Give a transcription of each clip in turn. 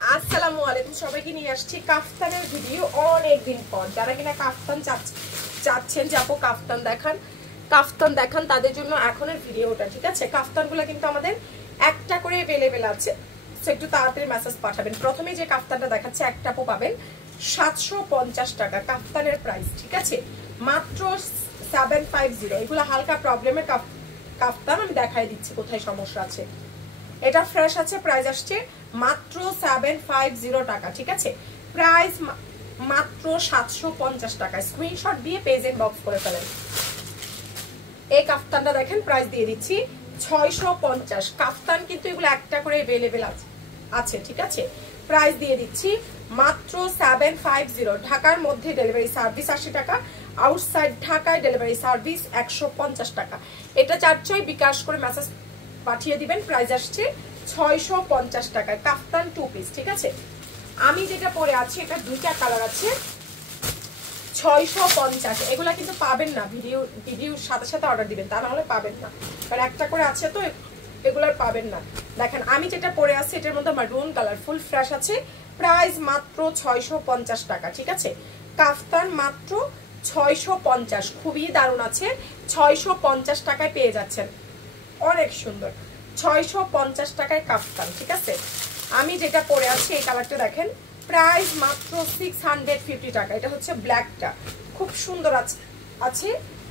আসসালামু আলাইকুম, সবাইকে নিয়ে আসছি কাফতানের ভিডিও অনেক দিন পর। যারা কিনা কাফতান চাচ্ছেন যে আপু কাফতান দেখান তাদের জন্য এখনের ভিডিওটা, ঠিক আছে? কাফতানগুলো কিন্তু আমাদের একটা করে अवेलेबल আছে, সো একটু তাড়াতাড়ি মেসেজ পাঠাবেন। প্রথমে যে কাফতানটা দেখাচ্ছে একটা আপু পাবেন 750 টাকা কাফতানের প্রাইস, ঠিক আছে? মাত্র 750। এগুলো হালকা প্রবলেমের কাফতান, আমি দেখাই দিচ্ছি কোথায় সমস্যা আছে। এটা ফ্রেশ আছে, প্রাইস আসছে মাত্র 750 টাকা, ঠিক আছে? প্রাইস মাত্র 750 টাকা। স্ক্রিনশট দিয়ে পেজ ইনবক্স করে ফেলেন। এই কাফতানটা দেখেন, প্রাইস দিয়ে দিচ্ছি 650। কাফতান কিন্তু এগুলো একটা করে अवेलेबल আছে, ঠিক আছে? প্রাইস দিয়ে দিচ্ছি মাত্র 750। ঢাকার মধ্যে ডেলিভারি সার্ভিস 80 টাকা, আউটসাইড ঢাকায় ডেলিভারি সার্ভিস 150 টাকা। এটা চার্জই বিকাশ করে মেসেজ পাঠিয়ে দিবেন। প্রাইস আসছে 650 টাকায় কাফতান 2 পিস, ঠিক আছে? আমি যেটা পরে আছি এটা দুইটা কালার আছে, 650। এগুলা কিন্তু পাবেন না, ভিডিওর সাথে সাথে অর্ডার দিবেন, তা নাহলে পাবেন না, কারণ একটা করে আছে তো এগুলার পাবেন না। দেখেন আমি যেটা পরে আছি এটার মধ্যে মারুন কালার, ফুল ফ্রেশ আছে। প্রাইস মাত্র 650 টাকা, ঠিক আছে? কাফতান মাত্র 650, খুবই দারুণ আছে। 650 টাকায় পেয়ে যাচ্ছেন, অনেক সুন্দর। 650 টাকায় কাফতান, ঠিক আছে? আমি যেটা পরে আছি এই কালারটা দেখেন, প্রাইস মাত্র 650 টাকা। এটা হচ্ছে ব্ল্যাকটা, খুব সুন্দর আছে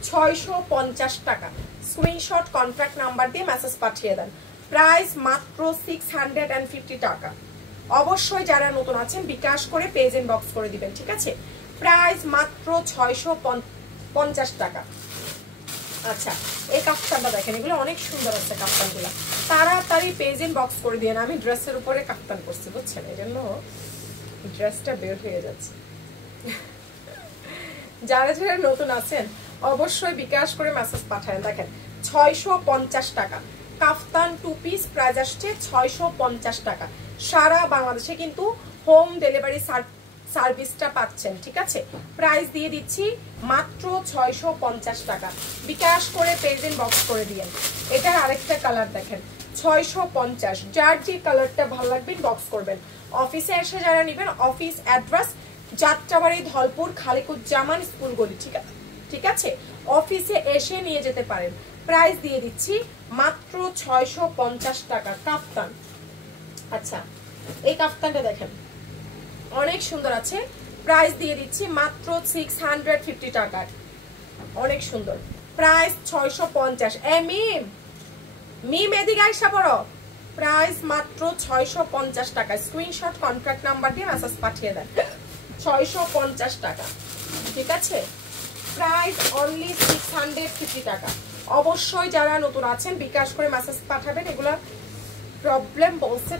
650 টাকা। স্ক্রিনশট কন্ট্যাক্ট নাম্বার দিয়ে মেসেজ পাঠিয়ে দেন। প্রাইস মাত্র 650 টাকা। অবশ্যই যারা নতুন আছেন বিকাশ করে পেজ ইনবক্স করে দিবেন, ঠিক আছে? প্রাইস মাত্র 650 টাকা। আচ্ছা, এই কাফতানটা দেখেন, এগুলো অনেক সুন্দর আছে কাফতানগুলো। তাড়াতাড়ি পেজ ইনবক্স করে দিন। আমি ড্রেসের উপরে কাফতান করছি, বুঝছেন? এই জন্য ড্রেসটা বের হয়ে যাচ্ছে। যারা যারা নতুন আছেন অবশ্যই বিকাশ করে মেসেজ পাঠান। দেখেন 650 টাকা কাফতান 2 পিস, প্রাইস আসছে 650 টাকা। সারা বাংলাদেশে কিন্তু হোম ডেলিভারি সার্ভিসটা পাচ্ছেন, ঠিক আছে? প্রাইস দিয়ে দিচ্ছি মাত্র 650 টাকা। বিকাশ করে পেজ ইনবক্স করে দিয়েন। এটার আরেকটা কালার দেখেন, 650। যার যে কালারটা ভালো লাগবে ইনবক্স করবেন। অফিসে এসে যারা নেবেন, office address Jatrabari, Dhalpur, Khaliquzzaman school গলি, ঠিক আছে? অফিসে এসে নিয়ে যেতে পারেন। প্রাইস দিয়ে দিচ্ছি মাত্র 650 টাকা কাফতান। আচ্ছা, এই কাফতানটা দেখেন অনেক সুন্দর আছে। প্রাইস দিয়ে দিচ্ছি মাত্র 650 টাকা, অনেক সুন্দর। প্রাইস 650। মিম এদিকে আইসা পড়ো। প্রাইস মাত্র 650 টাকা। স্ক্রিনশট কন্ট্যাক্ট নাম্বার দিয়ে মেসেজ পাঠিয়ে দেন। 650 টাকা, ঠিক আছে? প্রাইস অনলি 650 টাকা। অবশ্যই যারা নতুন আছেন বিকাশ করে মেসেজ পাঠাবেন। এগুলো প্রবলেম বলছে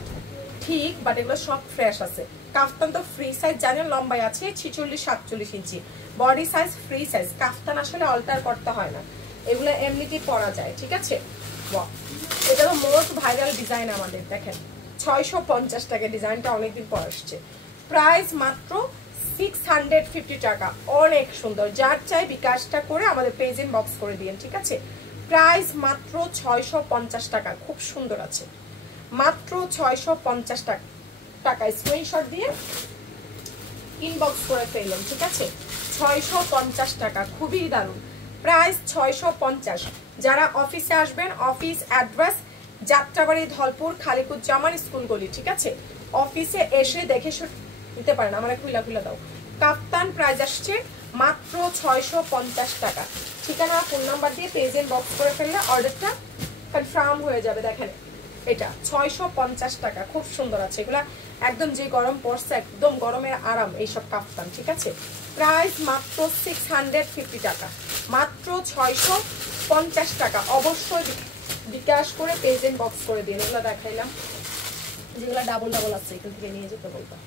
ঠিক, বাট এগুলো সব ফ্রেশ আছে। কাফতান তো ফ্রি সাইজ জানেন, লম্বাই আছে 46-47 ইঞ্চি, বডি সাইজ ফ্রি সাইজ। কাফতান আসলে অল্টার করতে হয় না, এগুলো এমনিতেই পরা যায়, ঠিক আছে? ওয়াও, এটা তো মোস্ট ভাইরাল ডিজাইন আমাদের। দেখেন 650 টাকা, ডিজাইনটা অনেকদিন পর আসছে। প্রাইস মাত্র 650 টাকা, অনেক সুন্দর। যার চাই বিকাশটা করে আমাদের পেজ ইনবক্স করে দিন, ঠিক আছে? প্রাইস মাত্র 650 টাকা, খুব সুন্দর আছে। মাত্র 650 টাকা। স্ক্রিনশট দিয়ে ইনবক্স করে ফেললাম, ঠিক আছে? 650 টাকা, খুবই দারুণ। প্রাইস 650। যারা অফিসে আসবেন, office address Jatrabari, Dhalpur, Khaliquzzaman school গলি, ঠিক আছে? অফিসে এসে দেখে নিতে পারেন। আমার খুলা দাও। কাফতান প্রাইস আসছে মাত্র 650 টাকা। ঠিকানা ফোন নাম্বার দিয়ে পেজ ইনবক্স করে ফেললে অর্ডারটা কনফার্ম হয়ে যাবে। দেখেন এটা 650 টাকা, খুব সুন্দর আছে। এগুলা একদম যে গরম পড়ছে, একদম গরমের আরাম এইসব কাফতান, ঠিক আছে? প্রাইস মাত্র 650 টাকা, মাত্র 650 টাকা। অবশ্যই বিকাশ করে পেজ ইনবক্স করে দিন। এগুলো দেখাইলাম, যেগুলো ডাবল আছে এখান থেকে নিয়ে যেতে বলতাম।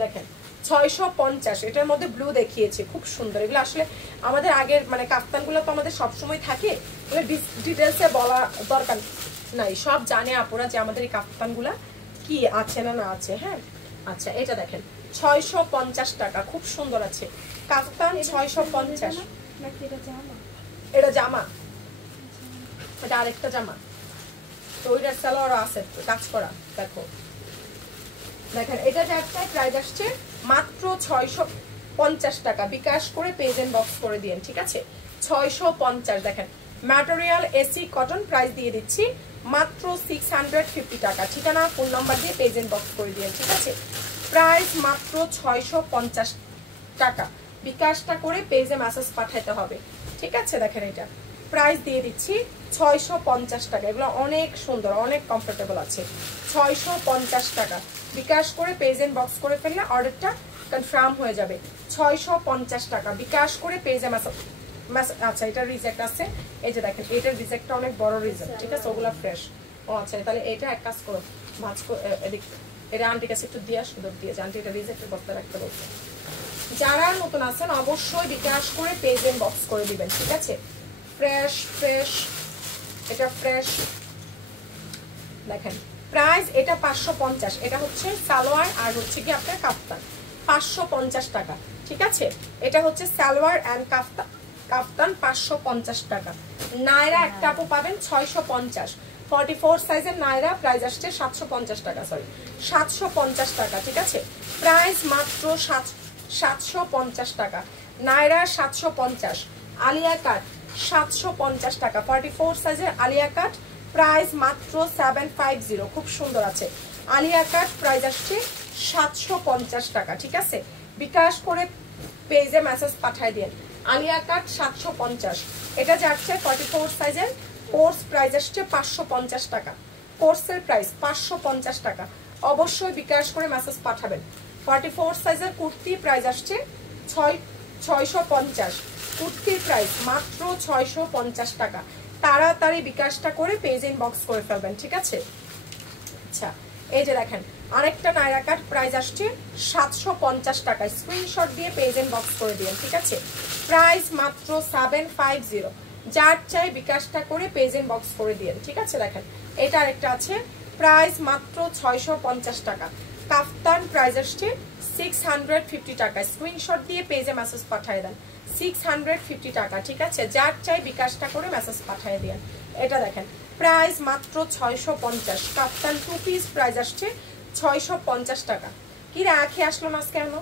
দেখেন 650। এটার মধ্যে ব্লু দেখিয়েছে, খুব সুন্দর। এগুলো আসলে আমাদের আগের মানে কাফতানগুলো তো আমাদের সবসময় থাকে, এগুলো ডিটেলসে বলা দরকার নাই, সব জানে আপুরা যে আমাদের এই কাফতানগুলা কি আছে না আছে। হ্যাঁ, আচ্ছা, এটা দেখেন 650 টাকা, খুব সুন্দর আছে কাফতান। 650। এটা জামা, এটা আরেকটা জামা, তো ওইটার সালোয়ার আছে কাজ করা। দেখো দেখেন এটা যে একটা প্রাইস আসছে মাত্র 650 টাকা, বিকাশ করে পেজ এন্ড বক্স করে দিন, ঠিক আছে 650। দেখেন ম্যাটেরিয়াল এসি কটন, প্রাইস দিয়ে দিচ্ছি মাত্র 650 টাকা। ঠিকানা ফোন নাম্বার দিয়ে পেজ এন্ড বক্স করে দিন, ঠিক আছে প্রাইস মাত্র 650 টাকা। বিকাশটা করে পেজে মেসেজ পাঠাতে হবে, ঠিক আছে। দেখেন এটা প্রাইস দিয়ে দিচ্ছি 650 টাকা। এগুলো অনেক সুন্দর, অনেক কমফোর্টেবল আছে। 650 টাকা বিকাশ করে পেজ এন্ড বক্স করে ফেললে অর্ডারটা কনফার্ম হয়ে যাবে। 650 টাকা বিকাশ করে পেজে মেসেজ। আচ্ছা এটা রিজেক্ট আছে, এই যে দেখেন এটার রিজেক্টটা অনেক বড় রিজেক্ট, ঠিক আছে ওগুলা ফ্রেশ। ও আচ্ছা তাহলে এটা এক কাজ করো, ভাঁজ এদিক এটা আন্টির কাছে একটু দিয়ে সুন্দর দিয়ে আন্টি এটা রিজেক্টের বস্তা রাখতে বলছে। যারা নতুন আছেন অবশ্যই বিকাশ করে পেজ এন্ড বক্স করে দিবেন, ঠিক আছে ফ্রেশ ফ্রেশ, এটা ফ্রেশ। দেখেন প্রাইস এটা 550, এটা হচ্ছে সালোয়ার আর হচ্ছে কি আপনার কাফতান, 550 টাকা, ঠিক আছে। এটা হচ্ছে সালোয়ার এন্ড কাফতান 550 টাকা। নায়রা একটা আপু পাবেন 650, 44 সাইজের নায়রা, প্রাইস আসছে 750 টাকা, সরি 750 টাকা, ঠিক আছে প্রাইস মাত্র 750 টাকা। নায়রা 750, আলিয়া কাট 750 টাকা, 44 সাইজের আলিয়া কাট, প্রাইস মাত্র 750, খুব সুন্দর আছে আলিয়া কাট, প্রাইস আসছে 750 টাকা, ঠিক আছে বিকাশ করে পেজে মেসেজ পাঠাই দিন। আলিয়া কাট 750, এটা যাচ্ছে 44 সাইজের কোর্স, প্রাইস আসছে 550 টাকা। কোর্সের প্রাইস 550 টাকা, অবশ্যই বিকাশ করে মেসেজ পাঠাবেন। 44 সাইজের কুর্তি, প্রাইস আসছে 650, কুর্তির প্রাইস মাত্র 650 টাকা। তাড়াতাড়ি বিকাশটা করে পেজ ইনবক্স করে ফেলবেন, ঠিক আছে। আচ্ছা এই যে দেখেন আরেকটা নায়রা কাট, প্রাইস আসছে 750 টাকা, স্ক্রিনশট দিয়ে পেজ ইনবক্স করে দিন, ঠিক আছে প্রাইস মাত্র 750। যার চাই বিকাশটা করে পেজ ইনবক্স করে দিন, ঠিক আছে। দেখেন এটা আরেকটা আছে, প্রাইস মাত্র 650 টাকা, কাফতান, প্রাইস আসছে 650 টাকা, স্ক্রিনশট দিয়ে পেজে মেসেজ পাঠিয়ে দেন, 650 টাকা, ঠিক আছে যার চাই বিকাশটা করে মেসেজ পাঠিয়ে দিন। এটা দেখেন প্রাইস মাত্র 650, কাফতান 2 পিস, প্রাইস আসছে 650 টাকা। কি রাখি আসলো না কেন?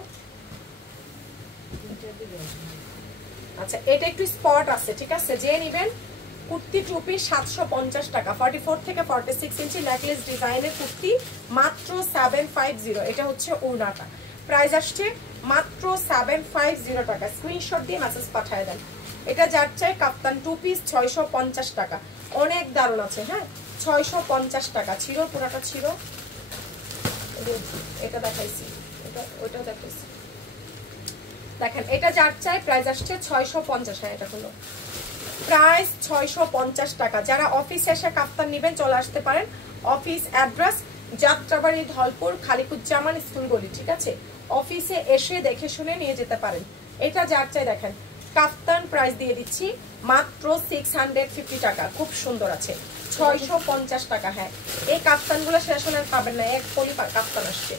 আচ্ছা এটা একটু স্পট আছে, ঠিক আছে যে নিবেন। কুর্তি 2 পিস 750 টাকা, 44 থেকে 46 ইঞ্চি নেকলেস ডিজাইনের কুর্তি, মাত্র 750। এটা হচ্ছে ওড়নাটা, প্রাইস আসছে মাত্র 750 টাকা, স্ক্রিনশট দিয়ে মেসেজ পাঠিয়ে দেন। এটা যার চাই কাপ্তান 2 পিস 650 টাকা, অনেক দারুণ আছে, হ্যাঁ 650 টাকা ছিল, পুরাটা ছিল। এটা দেখাইছি, এটা ওইটাও দেখাইছি। দেখেন এটা যার চাই প্রাইস আসছে 650, হ্যাঁ এটা হলো প্রাইস 650 টাকা। যারা অফিসে এসে কাপ্তান নেবেন চলে আসতে পারেন। Office address Jatrabari, Dhalpur, Khaliquzzaman school গলি, ঠিক আছে অফিসে এসে দেখে শুনে নিয়ে যেতে পারেন। এটা যার চাই দেখেন কাপ্তান, প্রাইস দিয়ে দিচ্ছি মাত্র 650 টাকা, খুব সুন্দর আছে 650 টাকা। হ্যাঁ এই কাপ্তানগুলো শেষ হলে পাবেন না, এক পলি কাপ্তান আসছে,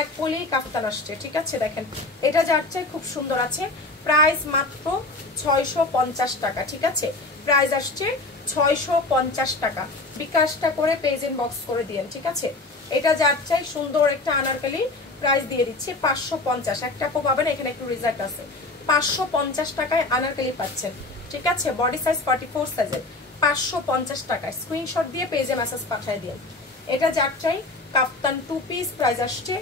এক পলি কাপ্তান আসছে, ঠিক আছে দেখেন এটা যার চাই খুব সুন্দর আছে, প্রাইস মাত্র 650 টাকা, ঠিক আছে প্রাইস আসছে 650 টাকা। বিকাশটা করে পেজ ইনবক্স করে দিয়েন, ঠিক আছে। এটা যার চাই সুন্দর একটা আনারকলি, প্রাইস দিয়ে দিচ্ছি 550, একটা পাবেন এখানে একটু রিজাল্ট আছে, 550 টাকায় আনারকলি পাচ্ছেন, ঠিক আছে বডি সাইজ 44 সাইজের, 550 টাকায় স্ক্রিনশট দিয়ে পেজে মেসেজ পাঠিয়ে দিন। এটা যার চাই কাপ্তান 2 পিস, প্রাইস আসছে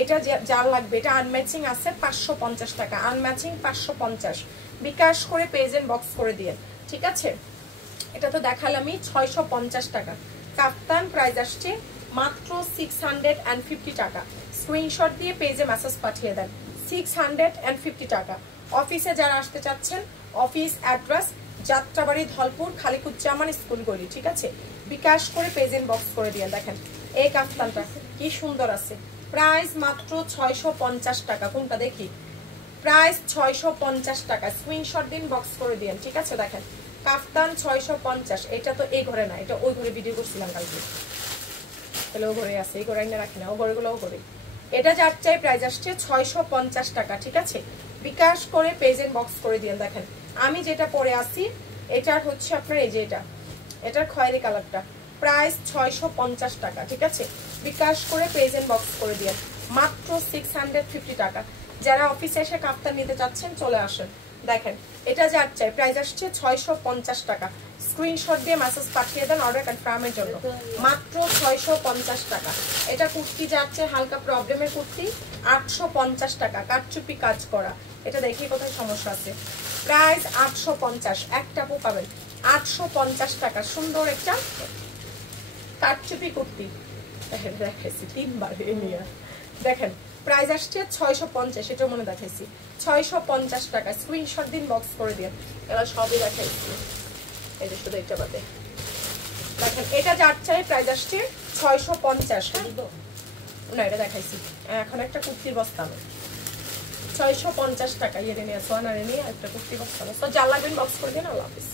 এটা যার লাগবে, এটা আনম্যাচিং আছে 550 টাকা, আনম্যাচিং 550, বিকাশ করে পেজ ইনবক্স করে দিন, ঠিক আছে। এটা তো দেখালামই 650 টাকা কাপ্তান, প্রাইস আসছে মাত্র 650 টাকা, স্ক্রিনশট দিয়ে পেজে মেসেজ পাঠিয়ে দেন, 650 টাকা। অফিসে যারা আসতে চাচ্ছেন office address Jatrabari, Dhalpur, Khaliquzzaman school গলি, ঠিক আছে বিকাশ করে পেজ ইনবক্স করে দিয়ে দেখেন এই কাপ্তানটা কি সুন্দর আছে, প্রাইস মাত্র 650 টাকা। কোনটা দেখি, প্রাইস 650 টাকা, স্ক্রিনশট দিন বক্স করে দিন, ঠিক আছে দেখেন কাফতান 650। এটা তো এই ঘরে না, এটা ওই ঘরে ভিডিও করছিলাম কালকে, তাহলে ও ঘরে আছে, এই ঘরে না রাখি না, ও ঘরেগুলো ও ঘরে। এটা যার চাই প্রাইস আসছে 650 টাকা, ঠিক আছে বিকাশ করে পেজ ইনবক্স করে দিন। দেখেন আমি যেটা পরে আসি এটার হচ্ছে আপনার এই যে এটার খয়েরি কালারটা, প্রাইস 650 টাকা, ঠিক আছে বিকাশ করে পেজ ইনবক্স করে দিন। মাত্র 650 টাকা। যারা অফিসে এসে কাপ্তান নিতে চাচ্ছেন চলে আসেন। দেখেন এটা যার চাই, প্রাইস আসছে 650 টাকা। স্ক্রিনশট দিয়ে মেসেজ পাঠিয়ে দেন অর্ডার কনফার্মের জন্য, মাত্র 650 টাকা। এটা কুর্তি যাচ্ছে হালকা প্রবলেমের কুর্তি, 850 টাকা, কাটচুপি কাজ করা। এটা দেখি কোথায় সমস্যা আছে। প্রাইস 850, একটা আপু পাবেন 850 টাকা। সুন্দর একটা কাটচুপি কুর্তি দেখাইছি 3 বার নিয়ে। দেখেন প্রাইস আসছে 650, এটাও মনে দেখাইছি 650 টাকা। স্ক্রিনশট দিন, বক্স করে দিন। এরা সবই দেখাইছি, এই যে শুধু এটা বাদে। দেখেন এটা যার চাই, প্রাইস আসছে 650। না এটা দেখাইছি, এখন একটা কুর্তির বস্তা আমি 650 টাকা। ইয়ে নিয়ে সোয়ানারে নিয়ে একটা কুর্তি বস্তা। তো যা লাগবেন বক্স করে দিন। আল্লাহ হাফিজ।